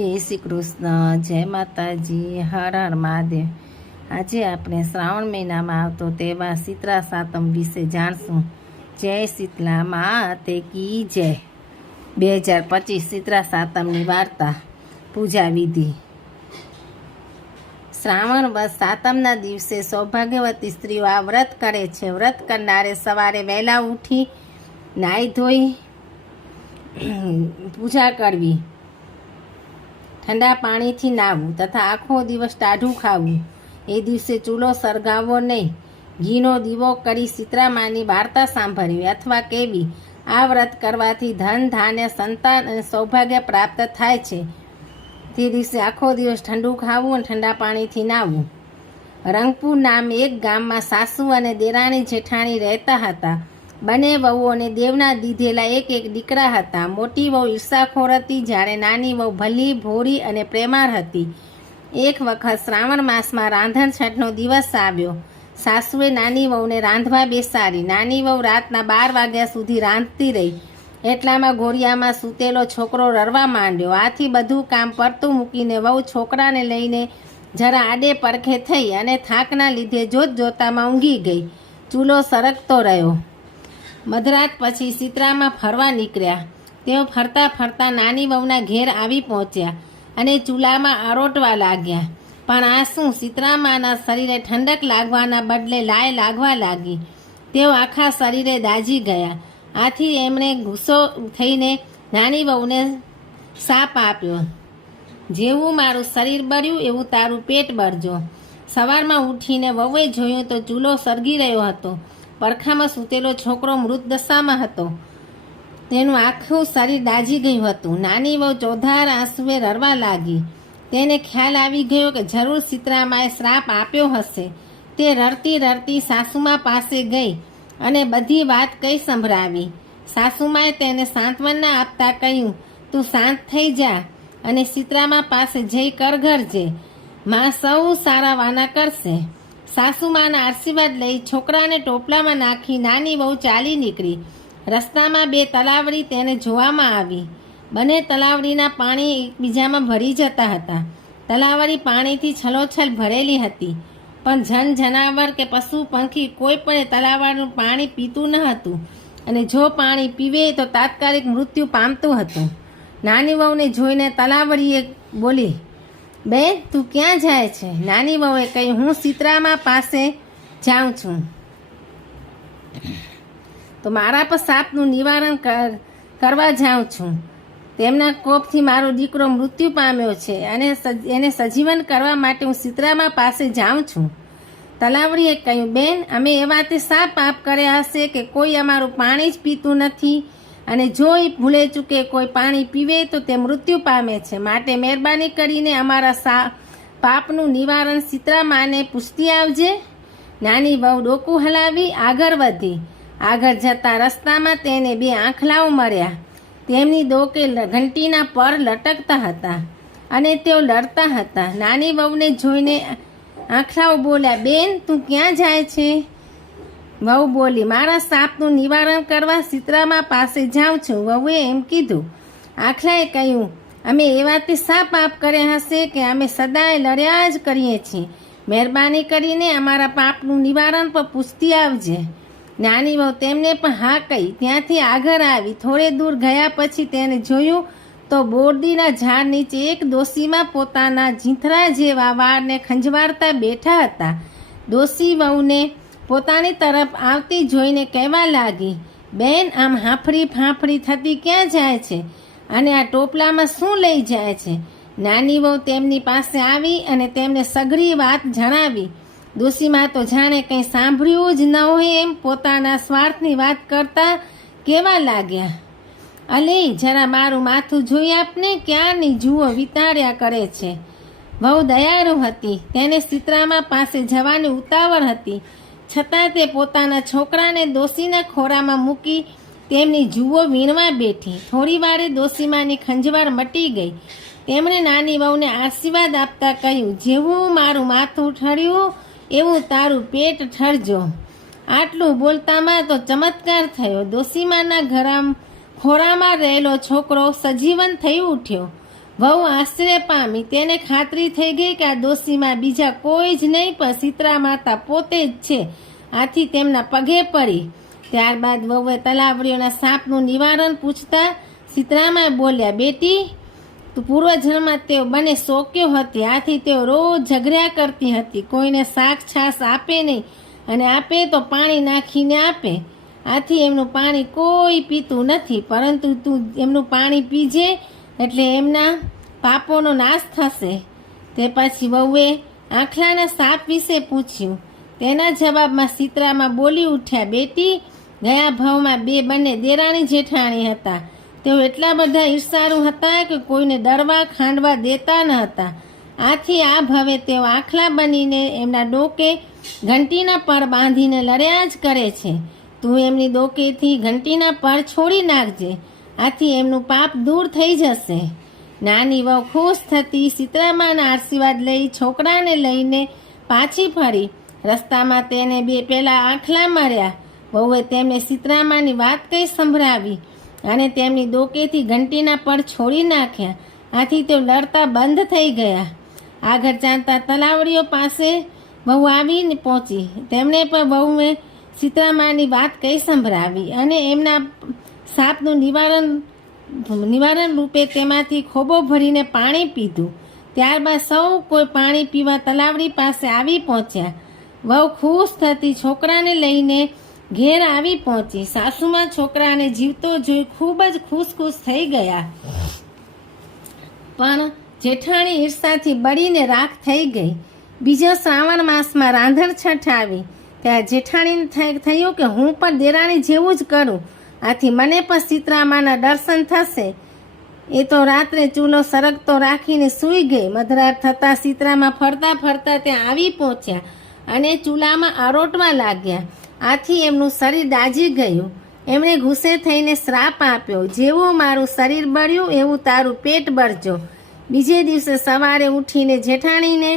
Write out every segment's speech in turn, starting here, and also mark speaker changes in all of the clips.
Speaker 1: જય શ્રી કૃષ્ણ, જય માતાજી, હર હર મહાદેવ. આજે આપણે શ્રાવણ મહિનામાં આવતો તેવા શીતળા સાતમ વિશે જાણશું. જય શીતલા માતે કી જય. બે હજાર પચીસ શીતળા સાતમની વાર્તા, પૂજા વિધિ. શ્રાવણ વદ સાતમના દિવસે સૌભાગ્યવતી સ્ત્રીઓ આ વ્રત કરે છે. વ્રત કરનારે સવારે વહેલા ઉઠી, નાહી ધોઈ, પૂજા કરવી. ઠંડા પાણીથી નાહવું તથા આખો દિવસ ટાઢું ખાવું. એ દિવસે ચૂલો સળગાવવો નહીં. ઘીનો દીવો કરી સીતરામાની વાર્તા સાંભળવી અથવા કેવી આ વ્રત કરવાથી ધન, ધાન્ય, સંતાન અને સૌભાગ્ય પ્રાપ્ત થાય છે. તે દિવસે આખો દિવસ ઠંડુ ખાવું અને ઠંડા પાણીથી નાહવું. રંગપુર નામ એક ગામમાં સાસુ અને દેરાણી જેઠાણી રહેતા હતા. બંને વહુઓને દેવના દીધેલા એક એક દીકરા હતા. મોટી વહુ ઈર્ષાખોર હતી જ્યારે નાની વહુ ભલી ભોરી અને પ્રેમાળ હતી. એક વખત શ્રાવણ માસમાં રાંધણ છઠનો દિવસ આવ્યો. સાસુએ નાની વહુને રાંધવા બેસાડી. નાની વહુ રાતના બાર વાગ્યા સુધી રાંધતી રહી. એટલામાં ગોરિયામાં સૂતેલો છોકરો રડવા માંડ્યો. આથી બધું કામ પડતું મૂકીને વહુ છોકરાને લઈને જરા આડે પરખે થઈ અને થાકના લીધે જોત જોતામાં ઊંઘી ગઈ. ચૂલો સરકતો રહ્યો. મધરાત પછી સિત્રામાં ફરવા નીકળ્યા. તેઓ ફરતા ફરતા નાની વહુના ઘેર આવી પહોંચ્યા અને ચૂલામાં આરોટવા લાગ્યા. પણ આ શું? સિત્રામાના શરીરે ઠંડક લાગવાના બદલે લાય લાગવા લાગી. તેઓ આખા શરીરે દાજી ગયા. આથી એમણે ગુસ્સો થઈને નાની વહુને સાપ આપ્યો. જેવું મારું શરીર બળ્યું એવું તારું પેટ બળજો સવારમાં ઉઠીને વહુએ જોયું તો ચૂલો સળગી રહ્યો હતો. પડખામાં સૂતેલો છોકરો મૃત દશામાં હતો. તેનું આખું શરીર દાજી ગયું હતું. નાની વહુ ચોધાર આંસુએ રડવા લાગી. તેને ખ્યાલ આવી ગયો કે જરૂર સીતરામાએ શ્રાપ આપ્યો હશે. તે રડતી રડતી સાસુમા પાસે ગઈ અને બધી વાત કઈ સંભળાવી. સાસુમાએ તેને સાંત્વના આપતા કહ્યું, તું શાંત થઈ જા અને સીતરામા પાસે જઈ કરઘરજે માં સૌ સારા વાના કરશે. સાસુમાના આશીર્વાદ લઈ છોકરાને ટોપલામાં નાખી નાની વહુ ચાલી નીકળી. રસ્તામાં બે તલાવડી તેને જોવામાં આવી. બંને તલાવડીના પાણી એકબીજામાં ભરી જતા હતા. તલાવડી પાણીથી છલોછલ ભરેલી હતી. પણ જન જનાવર કે પશુ પંખી કોઈ પણ તલાવડનું પાણી પીતું ન હતું. અને જો પાણી પીવે તો તાત્કાલિક મૃત્યુ પામતું હતું. નાની વહુને જોઈને તલાવડીએ બોલી બેન, તું ક્યાં જાય છે? નાની બહુએ કહ્યું, હું સીતરામા પાસે જાઉં છું. તો મારા પર સાપનું નિવારણ કર, કરવા જાઉં છું. તેમના કોપથી મારો દીકરો મૃત્યુ પામ્યો છે અને એને સજીવન કરવા માટે હું સીતરામા પાસે જાઉં છું. તલાવડીએ કહ્યું, બેન, અમે એવા તે શા પાપ કર્યા હશે કે કોઈ અમારું પાણી જ પીતું નથી અને જો એ ભૂલે ચૂકે કોઈ પાણી પીવે તો તે મૃત્યુ પામે છે. માટે મહેરબાની કરીને અમારા સા, પાપનું નિવારણ સીતરામાને પૂછતી આવજે. નાની વહુ ડોકું હલાવી, આગળ વધી. આગળ જતા રસ્તામાં તેને બે આંખલાઓ મળ્યા. તેમની ડોકે ઘંટીના પર લટકતા હતા અને તેઓ લડતા હતા. નાની વહુને જોઈને આંખલાઓ બોલ્યા, બેન, તું ક્યાં જાય છે? વહુ બોલી, મારા સાપનું નિવારણ કરવા સીતરામા પાસે જાઉં છું. વહુએ એમ કીધું. આખલાએ કહ્યું, અમે એવાથી સાપ પાપ કર્યા હશે કે અમે સદાય લડ્યા જ કરીએ છીએ. મહેરબાની કરીને અમારા પાપનું નિવારણ પણ પૂછતી આવજે નાની વહુ તેમને પણ હા કહી ત્યાંથી આગળ આવી. થોડે દૂર ગયા પછી તેને જોયું તો બોરડીના ઝાડ નીચે એક દોશીમાં પોતાના જીંથરા જેવા વાળને ખંજવાળતા બેઠા હતા. દોશી વહુને પોતાની તરફ આવતી જોઈને કહેવા લાગી, બેન, આમ હાંફળી ફાંફળી થતી ક્યાં જાય છે? અને આ ટોપલામાં શું લઈ જાય છે? નાની વહુ તેમની પાસે આવી અને તેમને સઘળી વાત જણાવી. ડોશીમાં તો જાણે કંઈ સાંભળ્યું જ ન હોય એમ પોતાના સ્વાર્થની વાત કરતા કેવા લાગ્યા. અલી, જરા મારું માથું જોઈ આપને ક્યાંની જુઓ વિતાડ્યા કરે છે? બહુ દયાળુ હતી. તેને સીતરામા પાસે જવાની ઉતાવળ હતી. છતાં તે પોતાના છોકરાને દોશીના ખોરામાં મૂકી તેમની જુઓ વીણવા બેઠી. થોડી વારે દોશીમાની ખંજવાળ મટી ગઈ. તેમણે નાની વહુને આશીર્વાદ આપતા કહ્યું, જેવું મારું માથું ઠર્યું, એવું તારું પેટ ઠરજો. આટલું બોલતામાં તો ચમત્કાર થયો. દોશીમાના ઘરામ ખોરામાં રહેલો છોકરો સજીવન થઈ ઉઠ્યો. વહુ આશ્ચર્ય પામી. તેને ખાતરી થઈ ગઈ કે આ દોશીમાં બીજા કોઈ જ નહીં, પણ સીતરા માતા પોતે જ છે. આથી તેમના પગે પડી. ત્યારબાદ વહુએ તલાવડીઓના સાપનું નિવારણ પૂછતા સીતરામાં બોલ્યા, બેટી, તું પૂર્વજન્મમાં તેઓ બંને શોક્યો હતી. આથી તેઓ રોજ ઝઘડ્યા કરતી હતી. કોઈને શાક છાશ આપે નહીં અને આપે તો પાણી નાખીને આપે. આથી એમનું પાણી કોઈ પીતું નથી. પરંતુ તું એમનું પાણી પીજે એટલે એમના પાપોનો નાશ થશે. તે પછી વહુએ આંખલાના સાપ વિશે પૂછ્યું. તેના જવાબમાં સીતરામાં બોલી ઉઠ્યા, બેટી, ગયા ભાવમાં બે બંને દેરાણી જેઠાણી હતા. તેઓ એટલા બધા ઈર્ષાળુ હતા કે કોઈને ડરવા ખાંડવા દેતા ન હતા. આથી આ ભાવે તેઓ આખલા બનીને એમના ડોકે ઘંટીના પર બાંધીને લડ્યા જ કરે છે. તું એમની ડોકેથી ઘંટીના પર છોડી નાખજે. આથી એમનું પાપ દૂર થઈ જશે. નાની વહુ ખુશ થતી સીતરામાના આશીર્વાદ લઈ છોકરાને લઈને પાછી ફરી. રસ્તામાં તેને બે પેલા આંખલા માર્યા. વહુએ તેમને સીતરામાની વાત કંઈ સંભળાવી અને તેમની ડોકેથી ઘંટીના પર છોડી નાખ્યા. આથી તેઓ લડતા બંધ થઈ ગયા. આગળ ચાલતા તલાવડીઓ પાસે વહુ આવીને પહોંચી. તેમણે પણ વહુએ સીતરામાની વાત કંઈ સંભળાવી અને એમના સાપનું નિવારણ નિવારણ રૂપે તેમાંથી ખોબો ભરીને પાણી પીધું. ત્યારબાદ સૌ કોઈ પાણી પીવા તલાવડી પાસે આવી પહોંચ્યા. વહુ ખુશ થતી છોકરાને લઈને ઘેર આવી પહોંચી. સાસુમાં છોકરાને જીવતો જોઈ ખૂબ જ ખુશ ખુશ થઈ ગયા. પણ જેઠાણી ઈર્ષાથી બળીને રાખ થઈ ગઈ. બીજો શ્રાવણ માસમાં રાંધણ છઠ આવી. ત્યાં જેઠાણીને થયું કે હું પણ દેરાણી જેવું જ કરું. આથી મને પણ સીતરામાના દર્શન થશે. એ તો રાત્રે ચૂલો સરગતો રાખીને સૂઈ ગઈ. મધરાત થતાં સીતરામાં ફરતા ફરતા ત્યાં આવી પહોંચ્યા અને ચૂલામાં આરોટવા લાગ્યા. આથી એમનું શરીર દાજી ગયું. એમણે ગુસ્સે થઈને શ્રાપ આપ્યો, જેવું મારું શરીર બળ્યું, એવું તારું પેટ બળજો. બીજે દિવસે સવારે ઉઠીને જેઠાણીને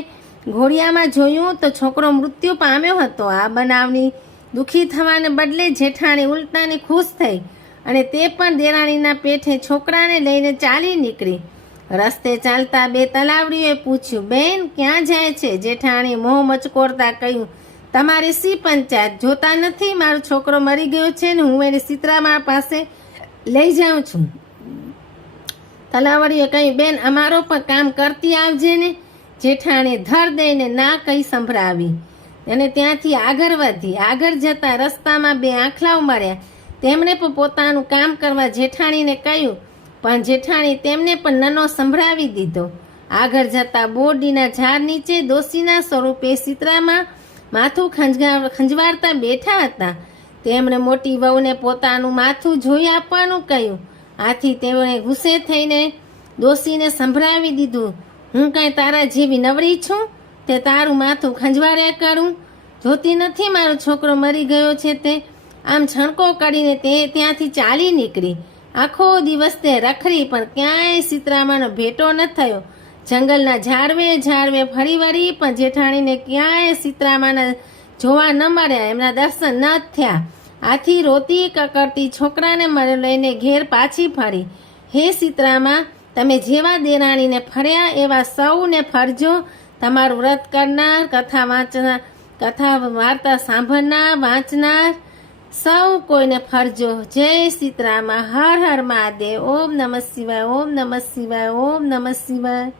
Speaker 1: ઘોડિયામાં જોયું તો છોકરો મૃત્યુ પામ્યો હતો. આ બનાવની દુઃખી થવાને બદલે જેઠાણી ઉલટાની ખુશ થઈ અને તે પણ દેરાણીના પેઠે છોકરાને લઈને ચાલી નીકળી. રસ્તે ચાલતા બે તલાવડીઓએ પૂછ્યું, બેન, ક્યાં જાય છે? જેઠાણી મોં મચકોરતા કહ્યું, તમારી સી પંચાયત જોતા નથી? મારો છોકરો મરી ગયો છે ને હું એને સીતરામા પાસે લઈ જાઉં છું. તલાવડીએ કહ્યું, બેન, અમારો પણ કામ કરતી આવજે ને. જેઠાણે ધર દઈને ના કંઈ સંભળાવી. અને ત્યાંથી આગળ વધી, આગળ જતા રસ્તામાં બે આંખલાઓ મળ્યા તેમણે પણ પોતાનું કામ કરવા જેઠાણીને કહ્યું, પણ જેઠાણી તેમને પણ નનો સંભળાવી દીધો. આગળ જતા બોરડીના ઝાડ નીચે દોશીના સ્વરૂપે સિતરામાં માથું ખંજગા ખંજવારતા બેઠા હતા. તેમણે મોટી વહુને પોતાનું માથું જોઈ આપવાનું કહ્યું. આથી તેમણે ગુસ્સે થઈને દોશીને સંભળાવી દીધું, હું કાંઈ તારા જેવી નવરી છું? તે તારું માથું ખંજવાર્યા કરું? જોતી નથી મારો છોકરો મરી ગયો છે તે. આમ છણકો કરીને તે ત્યાંથી ચાલી નીકળી. આખો દિવસ તે રખડી, પણ ક્યાંય સીતરામાનો ભેટો ન થયો. જંગલના ઝાડવે ઝાડવે ફરી વળી, પણ જેઠાણીને ક્યાંય સીતરામાના જોવા ન મળ્યા, એમના દર્શન ન થયા. આથી રોતી કકડતી છોકરાને મળે લઈને ઘેર પાછી ફરી. હે સીતરામા, તમે જેવા દેરાણીને ફર્યા એવા સૌને ફરજો. તમારું વ્રત કરનાર, કથા વાંચનાર, કથા વાર્તા સાંભળનાર, વાંચનાર, સૌ કોઈને ફરજો. જય સીતરામાં, હર હર મહાદેવ, ઓમ નમઃ શિવાય, ઓમ નમઃ શિવાય, ઓમ નમઃ શિવાય.